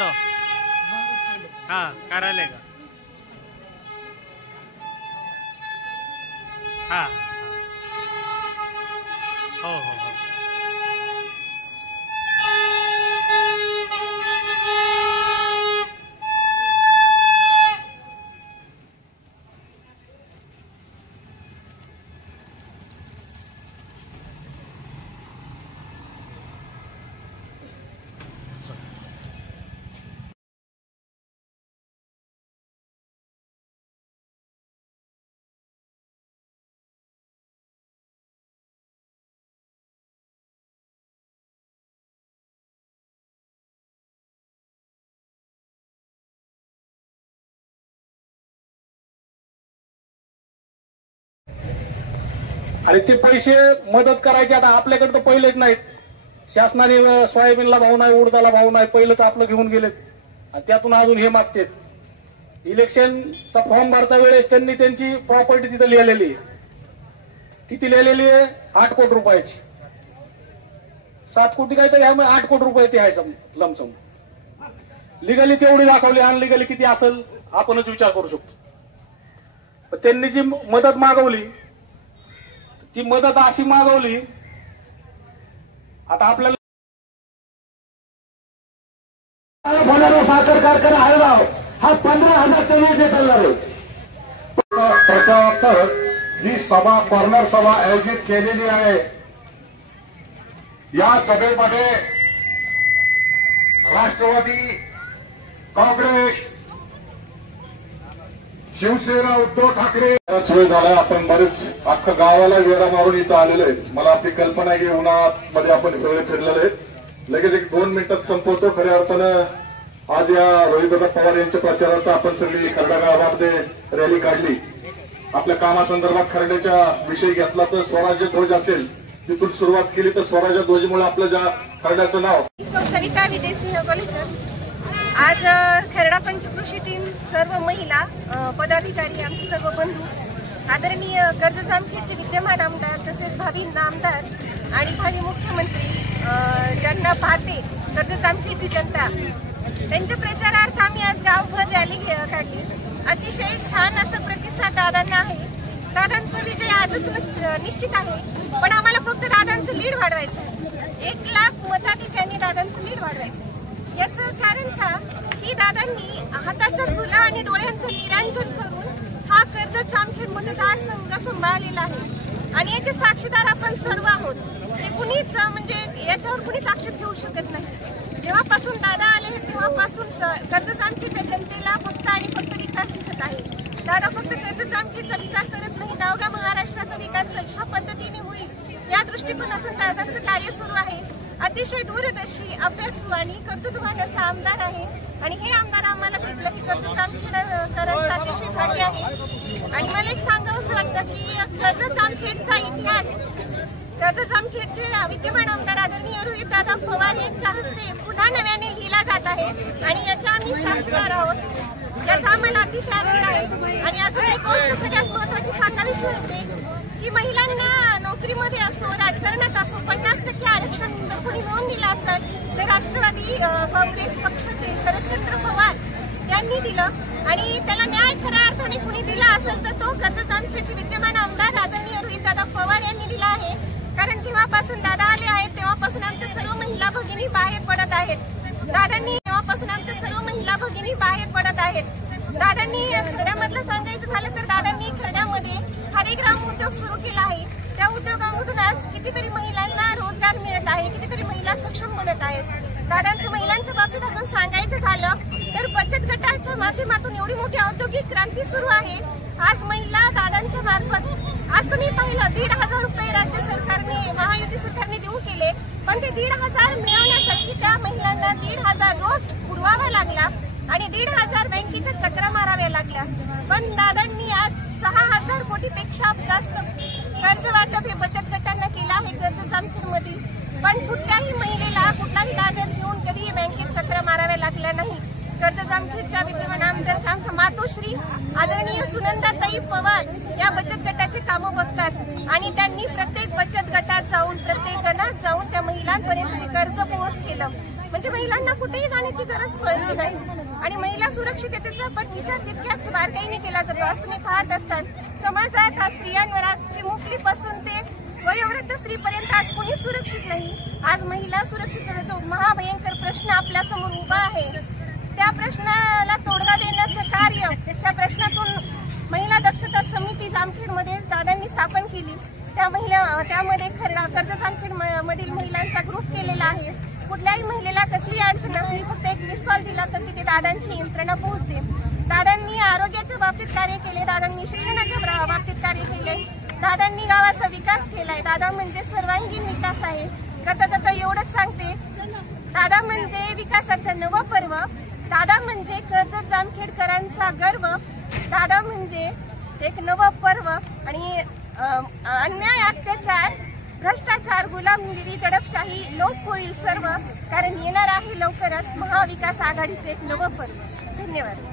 Hello हा कार्यालय का हा हो हो हो आणि ते पैसे मदत करायचे आता आपल्याकडे तर पहिलेच नाहीत. शासनाने सोयाबीनला भाव नाही, उडदाला भाव नाही, पहिलंच आपलं घेऊन गेलेत आणि त्यातून अजून हे मागतेत. इलेक्शनचा फॉर्म भरता वेळेस त्यांनी त्यांची प्रॉपर्टी तिथं लिहिलेली आहे. किती लिहिलेली आहे? 8 कोटी रुपयाची. 7 कोटी काहीतरी आहे, 8 कोटी रुपये ते आहे लमसम. लिगली तेवढी दाखवली, अनलिगली किती असेल आपणच विचार करू शकतो. पण त्यांनी जी मदत मागवली ती मदत अशी मागवली. आता आपल्याला होणारा साखर कारखाना हळगाव हा 15,000 टन चालणार आहे. त्याच्यानंतर जी सभा कॉर्नर सभा आयोजित केलेली आहे या सभेमध्ये राष्ट्रवादी काँग्रेस शिवसेना उद्धव ठाकरे वेळ झाला. आपण बरेच अख्खं गावाला वेढा मारून इथं आलेलो आहे. मला आपली कल्पना आहे की उन्हाळ्यामध्ये आपण सगळे फिरलेले आहेत. लगेच 1-2 मिनिटात संपवतो. खऱ्या अर्थानं आज या रोहितदादा पवार यांच्या प्रचारार्थ आपण सगळी खरडा गावामध्ये रॅली काढली. आपल्या कामासंदर्भात खरड्याच्या विषयी घेतला तर स्वराज्य ध्वज असेल तिथून सुरुवात केली तर स्वराज्य ध्वजमुळे आपलं ज्या खरड्याचं नाव सविता विजयसिंह कोलेकर. आज खरडा पंचकृषीतील सर्व महिला पदाधिकारी, आमचे सर्व बंधू, आदरणीय कर्जत जामखेडचे विद्यमान आमदार तसेच भावी आमदार आणि भावी मुख्यमंत्री ज्यांना पाहते कर्जत जामखेडची जनता, त्यांच्या प्रचारार्थ आम्ही आज गावभर रॅली काढली. अतिशय छान असं प्रतिसाद दादांना आहे. दादांचा विजय आजच निश्चित आहे, पण आम्हाला फक्त दादांचं लीड वाढवायचं आहे. 1 लाख मताधिक्यांनी दादांचं लीड वाढवायचं. याचं कारण का की दादांनी हाताचा झुला आणि डोळ्यांचं निरांजन करून हा कर्जत जामखेड मतदारसंघ सांभाळलेला आहे आणि याचे साक्षीदार आपण सर्व आहोत. हे कुणीच म्हणजे याच्यावर कुणीच आक्षेप घेऊ शकत नाही. जेव्हापासून दादा आले तेव्हापासून कर्जत जामखेडच्या जनतेला फक्त आणि फक्त विकास दिसत आहे. दादा फक्त कर्जत जामखेडचा विकास करत नाही, अवघ्या महाराष्ट्राचा विकास कशा पद्धतीने होईल या दृष्टिकोनातून दादांचं कार्य सुरू आहे. अतिशय दूरदर्शी, अभ्यासू आणि कर्तृत्ववान असा आमदार आहे आणि हे आमदार आम्हाला भेटलं हे कर्जत जामखेडकरांचं अतिशय भाग्य आहे. आणि मला एक सांगावंसं वाटतं की कर्जत जामखेडचा इतिहास कर्जत जामखेडचे विद्यमान आमदार आदरणीय रोहितदादा पवार यांच्या हस्ते पुन्हा नव्याने लिहिला जात आहे आणि याच्या आम्ही साक्षीदार आहोत. याचा आम्हाला अतिशय आनंद आहे. आणि अजून एक गोष्ट सगळ्यात महत्त्वाची सांगावीशी वाटते की महिलांना नोकरीमध्ये असो, राजकारणात असो 50% आरक्षण जर कोणी मिळवून दिलं असेल तर राष्ट्रवादी काँग्रेस पक्षाचे शरदचंद्र पवार यांनी दिलं आणि त्याला न्याय खऱ्या अर्थाने कुणी दिला असेल तर तो कर्जत जामखेडचे विद्यमान आमदार आदरणीय रोहितदादा पवार यांनी दिला आहे. कारण जेव्हापासून दादा आले आहेत तेव्हापासून आमच्या सर्व महिला भगिनी बाहेर पडत आहेत. दादांनी तेव्हापासून आमच्या सर्व महिला भगिनी बाहेर पडत आहेत. दादांनी खरड्यामधलं सांगायचं झालं तर दादांनी खरड्यामध्ये हरिग्राम उद्योग सुरू केला आहे. त्या उद्योगामधून आज कितीतरी महिलांना रोजगार मिळत आहे, कितीतरी महिला सक्षम बनत आहेत. दादांचं महिलांच्या बाबतीत अजून सांगायचं झालं तर बचत गटाच्या माध्यमातून एवढी मोठी औद्योगिक क्रांती सुरू आहे. आज महिला दादांच्या मार्फत आज तुम्ही पाहिलं 1,500 रुपये राज्य सरकारने महायुती सरकारने देऊ केले, पण ते 1,500 मिळवण्यासाठी त्या महिलांना 1,500 रोज उडवावा लागला आणि 1,500 बँकेच्या चक्रा माराव्या लागल्या. पण दादांनी आज 6,000 कोटीपेक्षा जास्त कर्ज वाटप हे बचत गटांना केलं आहे कर्जत जामखेडमध्ये. पण कुठल्याही महिलेला कुठलाही कागद घेऊन कधीही बँकेत चक्रा माराव्या लागल्या नाही. कर्जत जामखेडच्या विद्यमान आमदारच्या आमच्या मातोश्री आदरणीय सुनंदाताई पवार या बचत गटाचे कामं बघतात आणि त्यांनी प्रत्येक बचत गटात जाऊन प्रत्येक गणात जाऊन त्या महिलांपर्यंत कर्ज पोहोच केलं. म्हणजे महिलांना कुठेही जाण्याची गरज पडली नाही आणि महिला सुरक्षिततेचा पण विचार तितक्याच बारकाईने केला जातो. असं तुम्ही पाहत असतात समाजात हा स्त्रियांवर आज चिमुकलीपासून ते वयोवृद्ध स्त्रीपर्यंत आज कोणी सुरक्षित नाही. आज महिला सुरक्षिततेचा जो महाभयंकर प्रश्न आपल्या समोर उभा आहे त्या प्रश्नाला तोडगा देण्याचं कार्य, त्या प्रश्नातून महिला दक्षता समिती जामखेडमध्ये दादांनी स्थापन केली. त्यामध्ये कर्जत जामखेड मधील महिलांचा ग्रुप केलेला आहे. कुठल्याही महिलेला कसली अडचण नसली फक्त एक मिस कॉल दिला तर तिथे दादांची यंत्रणा पोहोचते. दादांनी आरोग्याच्या बाबतीत कार्य केले, दादांनी शिक्षणाच्या बाबतीत कार्य केले, दादांनी गावाचा विकास केलाय. दादा म्हणजे सर्वांगीण विकास आहे. करता एवढंच सांगते, दादा म्हणजे विकासाचं नवं पर्व, दादा म्हणजे कर्जत जामखेडकरांचा गर्व, दादा म्हणजे एक नवं पर्व. आणि अन्याय, अत्याचार, भ्रष्टाचार, गुलामगिरी, दडपशाही लोप होईल सर्व, कारण येणार आहे लवकरच महाविकास आघाडीचे एक नवं पर्व. धन्यवाद.